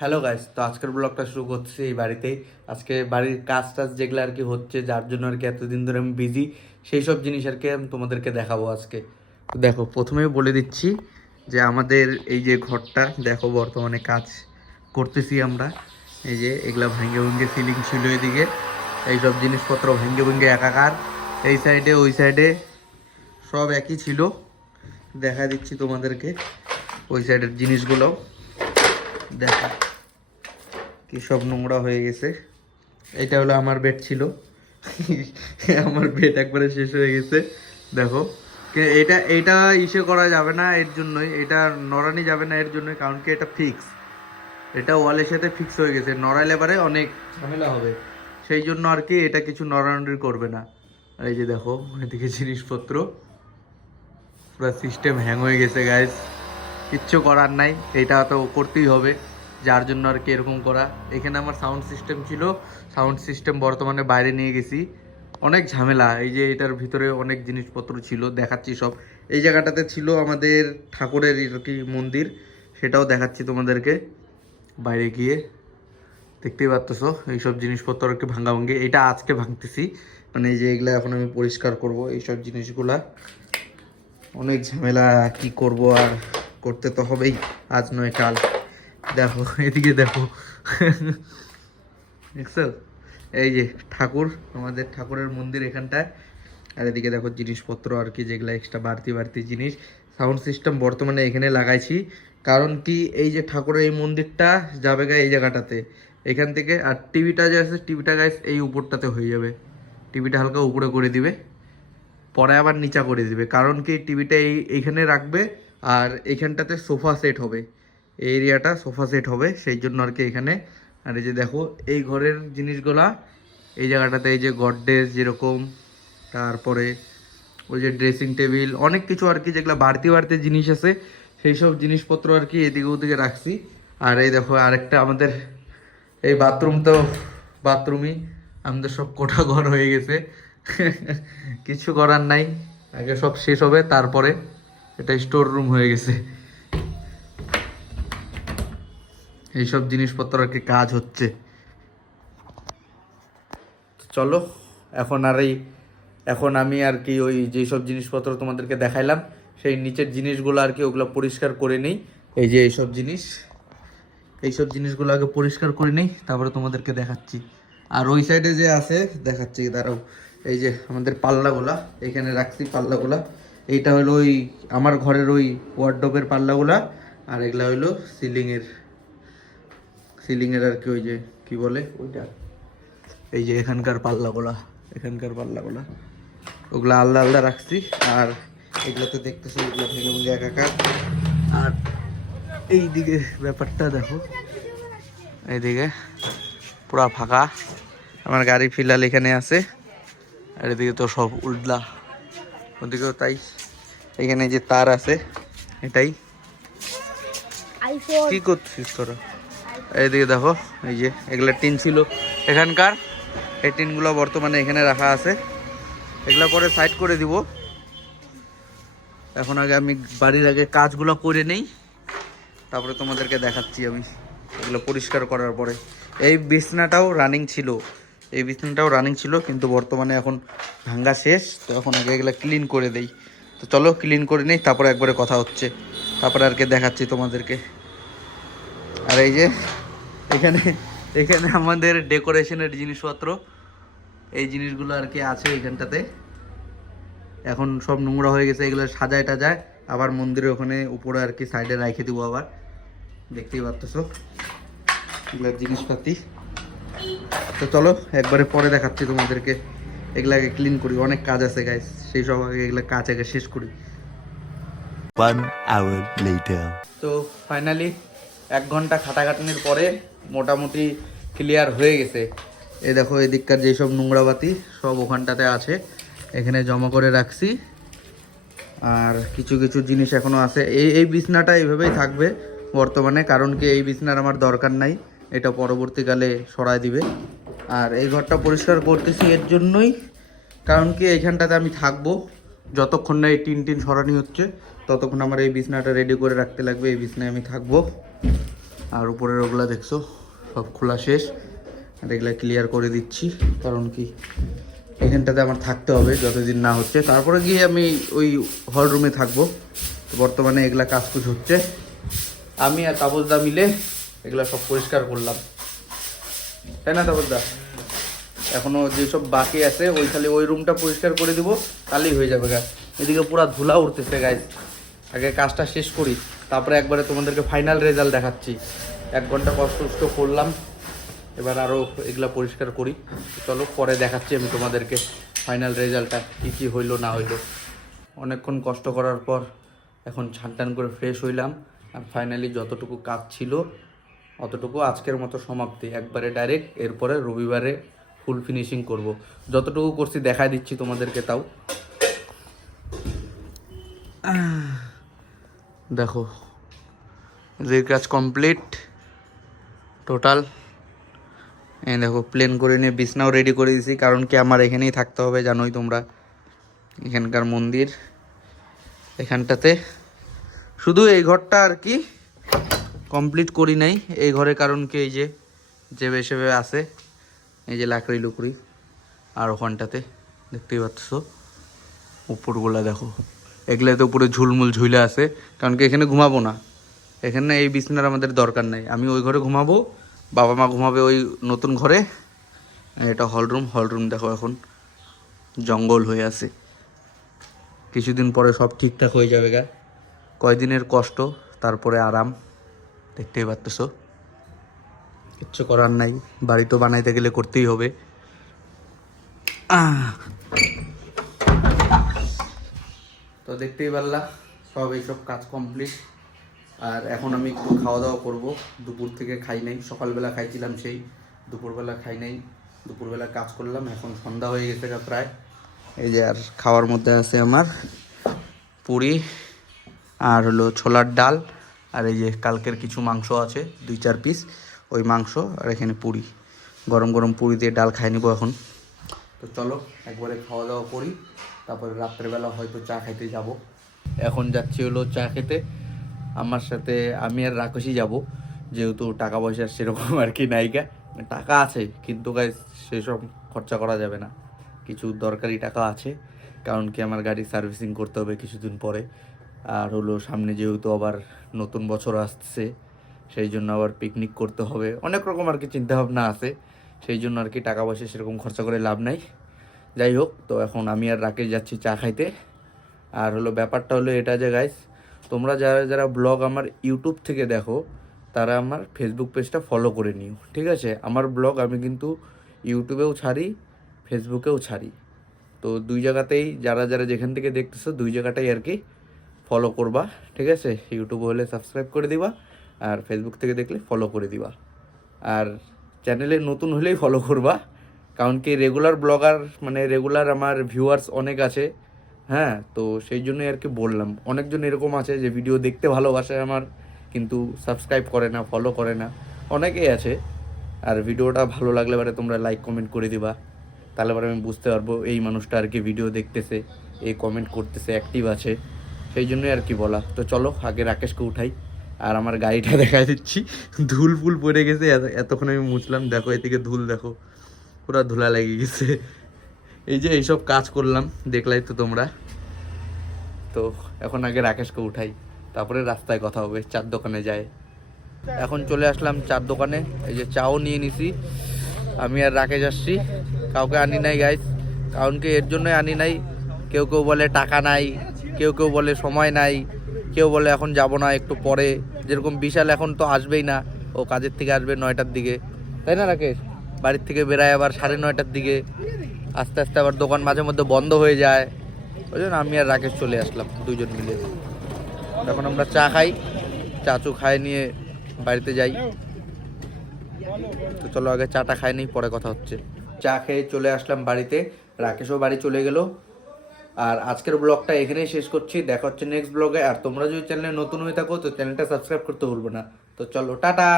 Hello guys তো আজকের ব্লগটা শুরু করছি এই বাড়িতেই। আজকে বাড়ির কাজ টাজ যেগুলো আর কি হচ্ছে, যার জন্য আর কি এতদিন ধরে আমি বিজি সেই সব জিনিস আর কি আমি তোমাদেরকে দেখাবো আজকে। তো দেখো, প্রথমেই বলে দিচ্ছি যে আমাদের এই যে ঘরটা, দেখো বর্তমানে কাজ করতেছি আমরা। এই যে এগুলা ভেঙে ভেঙে সিলিং ছিল এদিকে। এইসব জিনিসপত্র ভেঙে ভেঙে একাকার। এই সাইডে ওই সাইডে সব একই ছিল। দেখা দিচ্ছি তোমাদেরকে ওই সাইডের জিনিসগুলো। দেখা। কি সব নোংরা হয়ে গেছে। এটা হলো আমার বেড ছিল। আমার বেড একবারে শেষ হয়ে গেছে। দেখো। এটা এটা ইসে করা যাবে না এর জন্যই। এটা নড়ানি যাবে না এর জন্যই, কারণ কি এটা ফিক্স এটা ওয়ালের সাথে ফিক্স হয়ে গেছে। নড়াইলে পারে অনেক ঝামেলা হবে। সেই জন্য আর কি এটা কিছু নড়ানড়ি করবে না। এই যে দেখো, এদিকে জিনিসপত্র। পুরো সিস্টেম হ্যাং হয়ে গেছে গাইজ কিচ্ছু করার নাই। এটা তো করতেই হবে। যার জন্য আর কি এরকম করা। এখানে আমার সাউন্ড সিস্টেম ছিল। সাউন্ড সিস্টেম বর্তমানে বাইরে নিয়ে গেছি। অনেক ঝামেলা। এই যে এটার ভিতরে অনেক জিনিসপত্র ছিল, দেখাচ্ছি সব। এই জায়গাটাতে ছিল আমাদের ঠাকুরের আর কি মন্দির। সেটাও দেখাচ্ছি তোমাদেরকে। বাইরে গিয়ে। দেখতেই পাচ্ছ এইসব জিনিসপত্র আর কি ভাঙ্গা ভাঙ্গি এটা আজকে ভাঙতেছি। মানে এই যে এগুলা এখন আমি পরিষ্কার করব, এইসব জিনিসগুলা। অনেক ঝামেলা, কি করব আর করতে তো হবেই। আজ নয়, কাল। দেখো, এদিকে দেখো। দেখছ? এই যে ঠাকুর, আমাদের ঠাকুরের মন্দির এখানটায়। আর এদিকে দেখো জিনিসপত্র আর কি, যেগুলো এক্সট্রা বাড়তি বাড়তি জিনিস। সাউন্ড সিস্টেম বর্তমানে এখানে লাগাইছি। কারণ কি, এই যে ঠাকুরের এই মন্দিরটা যাবে গা এই জায়গাটাতে। এখান থেকে, আর টিভিটা যে আছে টিভিটা গাইস এই উপরটাতে হয়ে যাবে। টিভিটা হালকা উপরে করে দিবে। পরে আবার নিচা করে দিবে। কারণ কি টিভিটা এই এইখানে রাখবে, আর এইখানটাতে সোফা সেট হবে। এই এরিয়াটা সোফা সেট হবে সেই জন্য আর কি এখানে। আর এই যে দেখো, এই ঘরের জিনিসগুলা, এই জায়গাটাতে এই যে গডডেজ যেরকম, তারপরে ওই যে ড্রেসিং টেবিল অনেক কিছু আর কি যেগুলো বাড়তি বাড়তি জিনিস আছে, সেই সব জিনিসপত্র আর কি এদিকে ওদিকে রাখছি। আর এই দেখো, আরেকটা আমাদের, এই বাথরুম তো, বাথরুমই, আমাদের সব কোঠা ঘর হয়ে গেছে। কিছু করার নাই, আগে সব শেষ হবে, তারপরে এটা স্টোর রুম হয়ে গেছে। এইসব জিনিসপত্র আর কি কাজ হচ্ছে। চলো, এখন আর এই এখন আমি আর কি ওই যেসব জিনিসপত্র তোমাদেরকে দেখাইলাম, সেই নিচের জিনিসগুলো আর কি ওগুলো পরিষ্কার করে নেই। এই যে এইসব জিনিস, এইসব জিনিসগুলো আগে পরিষ্কার করে নেই, তারপরে তোমাদেরকে দেখাচ্ছি। আর ওই সাইডে যে আছে, দেখাচ্ছি, দাঁড়াও। এই যে আমাদের পাল্লাগুলা, এখানে রাখছি পাল্লাগুলা। এইটা হলো ওই আমার ঘরের ওই ওয়ার্ডোবের পাল্লাগুলা, আর এগুলা হলো সিলিংয়ের সিলিংয়ের আর কি ওই যে কি বলে? ওইটা। এই যে এখানকার পাল্লাগুলা এখানকার পাল্লাগুলা। ওগুলা আলাদা আলাদা রাখছি আর এগুলো তো দেখতেছি এগুলো ভেঙে ভেঙে একাকার। আর এই দিকে ব্যাপারটা দেখো। এইদিকে পুরা ফাঁকা। আমার গাড়ি ফিলাল এখানে আছে। আর এদিকে তো সব উল্টলা ওদিকেও তাই। এখানে যে তার আছে এটাই। আইফোন। কি করছিস তোরা? এইদিকে দেখো, এই যে, এগুলো টিন ছিল। এখানকার এই টিনগুলো বর্তমানে এখানে রাখা আছে। এগুলো পরে সাইড করে দিব। এখন আগে আমি বাড়ির আগে কাজগুলো করে নেই। তারপরে তোমাদেরকে দেখাচ্ছি আমি এগুলো পরিষ্কার করার পরে। এই বিছনাটাও রানিং ছিল। এই বিছনাটাও রানিং ছিল, কিন্তু বর্তমানে এখন ভাঙ্গা শেষ। তো এখন আগে এগুলো ক্লিন করে দেই। তো চলো ক্লিন করে নেই, তারপরে একবারে কথা হচ্ছে। তারপরে আর কি দেখাচ্ছি তোমাদেরকে। আর এই যে এখানে এখানে আমাদের ডেকোরেশনের জিনিসপত্র। এই জিনিসগুলো আর কি আছে এখানটাতে। এখন সব নোংরা হয়ে গেছে এগুলো সাজায় টাজায়। আবার মন্দিরের ওখানে উপরে আর কি সাইডে রেখে দেবো আবার। দেখতেই পারতেছো এগুলোর জিনিসপাতি। তো চলো একবারে পরে দেখাচ্ছি তোমাদেরকে। এগুলাকে ক্লিন করি। অনেক কাজ আছে গাইস সেই সব আগে এগুলো কাজ আগে শেষ করি। One hour later. তো ফাইনালি এক ঘণ্টা খাটাখাটনির পরে মোটামুটি ক্লিয়ার হয়ে গেছে। এই দেখো, এদিককার যেসব নোংরা বাতি সব ওখানটাতে আছে। এখানে জমা করে রাখছি। আর কিছু কিছু জিনিস এখনও আছে। এই এই বিছনাটা এইভাবেই থাকবে বর্তমানে, কারণ কি এই বিছনার আমার দরকার নাই। এটা পরবর্তীকালে সরায় দিবে। আর এই ঘরটা পরিষ্কার করতেছি এর জন্যই, কারণ কি এইখানটাতে আমি থাকব। যতক্ষণ না এই টিন টিন সরানি হচ্ছে, ততক্ষণ আমার এই বিছনাটা রেডি করে রাখতে লাগবে, এই বিছনায় আমি থাকব। আর উপরের ওগুলা দেখছ, সব খোলা শেষ। আর এগুলা ক্লিয়ার করে দিচ্ছি, কারণ কি? এখানটাতে আমার থাকতে হবে যতদিন না হচ্ছে। তারপরে গিয়ে আমি ওই হল রুমে থাকব। বর্তমানে এগুলা কাজকুজ হচ্ছে। আমি আর তাপসদা মিলে এগুলা সব পরিষ্কার করলাম। তাই না তাপসদা? এখনও যেসব বাকি আছে, ওই খালি ওই রুমটা পরিষ্কার করে দিব, তাহলেই হয়ে যাবে গা এদিকে পুরো ধুলা উঠতেছে গাইজ আগে কাজটা শেষ করি, তারপরে একবারে তোমাদেরকে ফাইনাল রেজাল্ট দেখাচ্ছি। এক ঘণ্টা কষ্ট করলাম, এবার আরও এগুলা পরিষ্কার করি। চলো, পরে দেখাচ্ছি আমি তোমাদেরকে ফাইনাল রেজাল্টটা কী কী হইল, না হইল। অনেকক্ষণ কষ্ট করার পর এখন ছান টান করে ফ্রেশ হইলাম, আর ফাইনালি যতটুকু কাজ ছিল, অতটুকু আজকের মতো সমাপ্তি। একবারে ডাইরেক্ট এরপরে রবিবারে ফুল ফিনিশিং করব। যতটুকু করছি দেখাই দিচ্ছি তোমাদেরকে তাও। দেখো, যে কাজ কমপ্লিট টোটাল দেখো প্লেন করে নিয়ে বিছনাও রেডি করে দিয়েছি, কারণ কি আমার এখানেই থাকতে হবে, জানোই তোমরা। এখানকার মন্দির, এখানটাতে। শুধু এই ঘরটা আর কি কমপ্লিট করি নাই। এই ঘরে কারণ কি, এই যে যে বেসেবে আছে। এই যে লাকড়ি লুকড়ি আর ওখানটাতে দেখতেই পাচ্ছ। উপরগুলা দেখো। এগুলাতে উপরে ঝুলমুল ঝুলে আছে, কারণ কি এখানে ঘুমাবো না। এখানে এই বিছনার আমাদের দরকার নাই। আমি ওই ঘরে ঘুমাবো, বাবা মা ঘুমাবে ওই নতুন ঘরে। এটা হলরুম হলরুম দেখো এখন। জঙ্গল হয়ে আছে। কিছুদিন পরে সব ঠিকঠাক হয়ে যাবে গা। কয়দিনের কষ্ট, তারপরে আরাম। দেখতেই পারতেছো কিচ্ছু করার নাই। বাড়ি তো বানাইতে গেলে করতেই হবে। তো দেখতেই পারলা, সব এইসব কাজ কমপ্লিট আর এখন আমি একটু খাওয়া দাওয়া করব। দুপুর থেকে খাই নাই, সকালবেলা খাইছিলাম সেই। দুপুরবেলা খাই নাই, দুপুরবেলা কাজ করলাম, এখন সন্ধ্যা হয়ে গেছে প্রায়। এই যে আর খাওয়ার মধ্যে আছে আমার পুরি আর হলো ছোলার ডাল। আর এই যে কালকের কিছু মাংস আছে দুই চার পিস ওই মাংস আর এখানে পুরি। গরম গরম পুরি দিয়ে ডাল খাই নিবো এখন। তো চলো, একবারে খাওয়া দাওয়া করি। তারপরে রাত্রেবেলা হয়তো চা খাইতে যাব। এখন যাচ্ছি হলো চা খেতে। আমার সাথে আমি আর রাকেশই যাব। যেহেতু টাকা পয়সা সেরকম আর কি নাইকা টাকা আছে, কিন্তু গাই সেসব খরচা করা যাবে না। কিছু দরকারি টাকা আছে। কারণ কি আমার গাড়ি সার্ভিসিং করতে হবে কিছুদিন পরে। আর হলো সামনে যেহেতু আবার নতুন বছর আসছে সেই জন্য আবার পিকনিক করতে হবে। অনেক রকম আর কি চিন্তাভাবনা আছে। সেই জন্য আর কি টাকা পয়সা সেরকম খরচা করে লাভ নাই। যাই হোক, তো এখন আমি আর রাকেশ যাচ্ছি চা খাইতে। আর হলো ব্যাপারটা হলো এটা যে গাইস তোমরা যারা যারা ব্লগ আমার ইউটিউব থেকে দেখো, তারা আমার ফেসবুক পেজটা ফলো করে নিও, ঠিক আছে? আমার ব্লগ আমি কিন্তু ইউটিউবেও ছাড়ি ফেসবুকেও ছাড়ি। তো দুই জায়গাতেই যারা যারা যেখান থেকে দেখতেছো, দুই জায়গাটাই আর কি ফলো করবা, ঠিক আছে? ইউটিউব হলে সাবস্ক্রাইব করে দিবা। আর ফেসবুক থেকে দেখলে ফলো করে দিবা। আর চ্যানেলে নতুন হলেই ফলো করবা। কারণ কি রেগুলার ব্লগার মানে রেগুলার আমার ভিউয়ার্স অনেক আছে হ্যাঁ? তো সেই জন্যই আর কি বললাম। অনেকজন এরকম আছে যে ভিডিও দেখতে ভালোবাসে আমার, কিন্তু সাবস্ক্রাইব করে না ফলো করে না। অনেকেই আছে। আর ভিডিওটা ভালো লাগলে পরে তোমরা লাইক কমেন্ট করে দিবা। তাহলে পরে আমি বুঝতে পারব এই মানুষটা আর কি ভিডিও দেখতেছে, এই কমেন্ট করতেছে অ্যাক্টিভ আছে। সেই জন্যই আর কি বলা। তো চলো, আগে রাকেশকে উঠাই। আর আমার গাড়িটা দেখা দিচ্ছি। ধুল ফুল পড়ে গেছে, এত- এতক্ষণ আমি মুছলাম। দেখো, এদিকে ধুল দেখো, পুরো ধুলা লেগে গেছে। এই যে এইসব কাজ করলাম, দেখলাই তো তোমরা। তো এখন আগে রাকেশকে উঠাই, তারপরে রাস্তায় কথা হবে, চার দোকানে যায়। এখন চলে আসলাম চার দোকানে, এই যে চাও নিয়ে নিছি। আমি আর রাকেশ আসছি। কাউকে আনি নাই গাইস কারণ কি এর জন্যই আনি নাই। কেউ কেউ বলে টাকা নাই, কেউ কেউ বলে সময় নাই। কেউ বলে এখন যাব না, একটু পরে। যেরকম বিশাল এখন তো আসবেই না, ও কাজের থেকে আসবে নয়টার দিকে। তাই না, রাকেশ? বাড়ির থেকে বেরায় আবার সাড়ে নয়টার দিকে। আস্তে আস্তে আবার দোকান মাঝে মধ্যে বন্ধ হয়ে যায়। ওই জন্য আমি আর রাকেশ চলে আসলাম দুজন মিলে। তখন আমরা চা খাই, চাচু খায় নিয়ে বাড়িতে যাই। তো চলো আগে চাটা খাই নিই, পরে কথা হচ্ছে। চা খেয়ে চলে আসলাম বাড়িতে। রাকেশও বাড়ি চলে গেল। আর আজকের ব্লগটা এখানেই শেষ করছি। দেখা হচ্ছে নেক্সট ব্লগে আর তোমরা যদি চ্যানেলে নতুন হয়ে থাকো, তো চ্যানেলটা সাবস্ক্রাইব করতে ভুলবো না। তো চলো, টাটা!